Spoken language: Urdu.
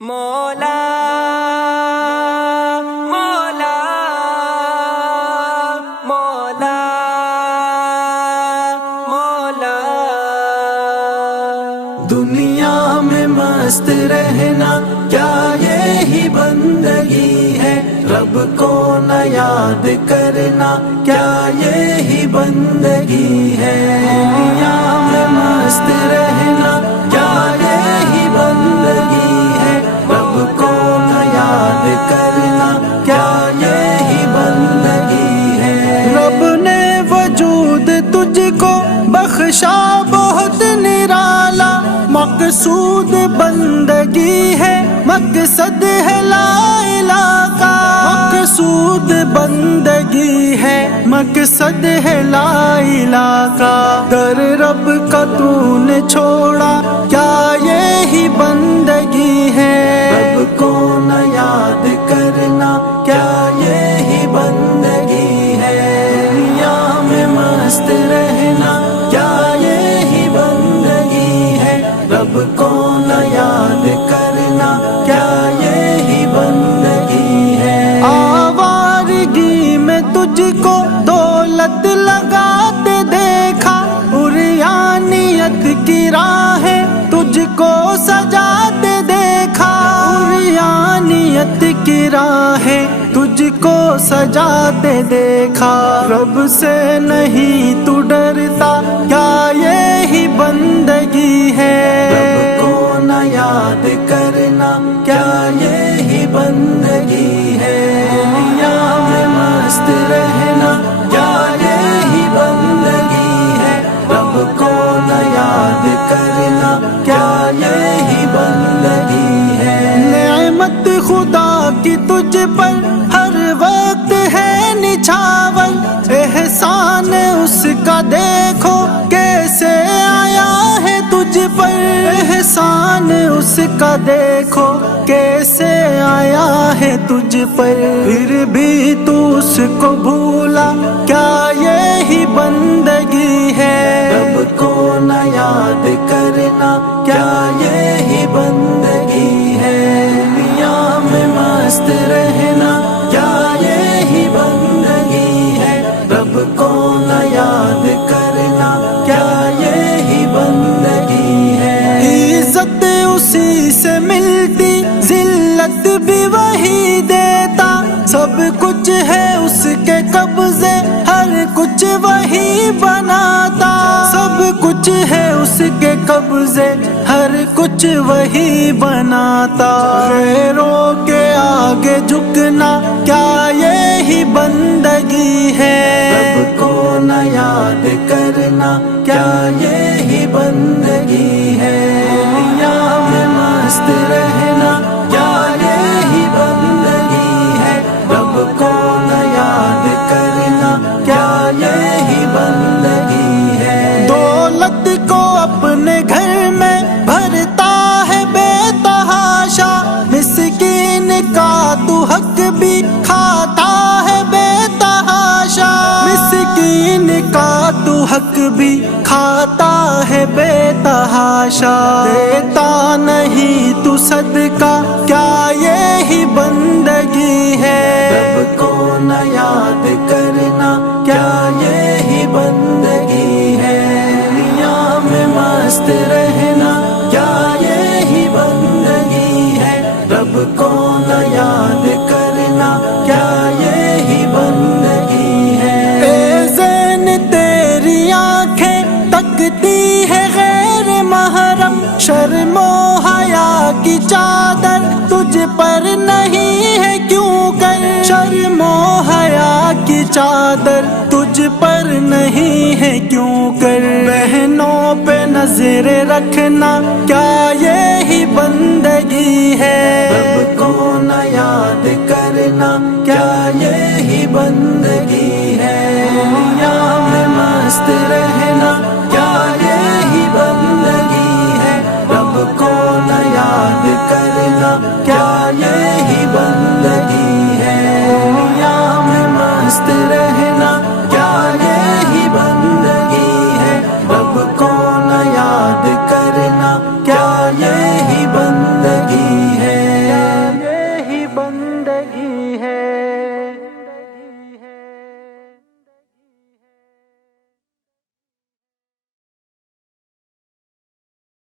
مولا مولا مولا مولا دنیا میں مست رہنا کیا یہی بندگی ہے، رب کو نہ یاد کرنا کیا یہی بندگی ہے۔ دنیا میں مست رہنا کیا یہی بندگی ہے، رب کو نہ یاد کرنا کیا یہی بندگی ہے۔ رب نے وجود تجھ کو بخشا بہت نرالا، مقصود بندگی ہے مقصد ہے لا الہ کا، مقصود بندگی ہے مقصد ہے لا الہ کا۔ در رب کا تو نے چھوڑا کیا یہی بندگی ہے، رب کو نہ یاد کرنا کیا یہی بندگی ہے۔ دنیا میں مست رہنا کیا یہی بندگی ہے، رب کو نہ یاد کرنا کیا یہی بندگی ہے۔ آوارگی میں تجھ کو دولت لگاتے دیکھا، عریانیت کی راہیں تجھ کو سجاتے دیکھا، عریانیت کی راہیں تجھ کو سجاتے دیکھا۔ رب سے نہیں تو ڈرتا کیا یہی بندگی ہے، رب کو نہ یاد کرنا کیا یہی بندگی ہے۔ دنیا میں مست رہنا کیا یہی بندگی ہے، رب کو نہ یاد کرنا کیا یہی بندگی ہے۔ نعمت خدا کی تجھ پر ہر وقت ہے نچھاور، احسان اس کا دیکھو کیسے آیا ہے تجھ پر، احسان اس کا دیکھو کیسے آیا ہے تجھ پر، پھر بھی تو اس کو بھولا کیا یہی بندگی ہے، رب کو نہ یاد کرنا کیا یہی بندگی ہے۔ دنیا میں مست رہنا کیا یہی بندگی ہے، رب کو نہ یاد کرنا کیا یہی بندگی ہے۔ عزت اسی سے ملتی ذلت بھی وہی دیتا، سب کچھ ہے اس کے قبضے ہر کچھ وہی بناتا، سب کچھ ہے اس کے قبضے ہر کچھ وہی بناتا۔ غیروں کے آگے جھکنا کیا یہی بندگی ہے، رب کو نہ یاد کرنا کیا یہی بندگی ہے۔ دنیا میں مست رہنا کیا یہی بندگی ہے، رب کو نہ یاد کرنا کیا یہی بندگی ہے۔ دولت کو اپنے گھر میں بھرتا ہے بے تحاشا، مسکین کا تو حق بھی کھاتا ہے بے تحاشا، مسکین کا تو حق بھی کھاتا ہے بے تحاشا۔ دیتا نہیں تو صدقہ کیا یہی بندگی ہے، رب کو نہ یاد کرنا کیا یہی بندگی ہے۔ دنیا میں مست رہنا کیا یہی بندگی ہے، رب کو نہ یاد کرنا کیا یہی بندگی ہے۔ اے زین تیری آنکھیں تکتی ہے غیر محرم، شرم و حیا کی چادر تجھ پر نہیں ہے کیوں کر، شرم و حیا کی چادر تجھ پر نہیں ہے کیوں کر۔ بہنوں پہ نظر رکھنا کیا یہی بندگی ہے، رب کو نہ یاد کرنا کیا یہی بندگی ہے۔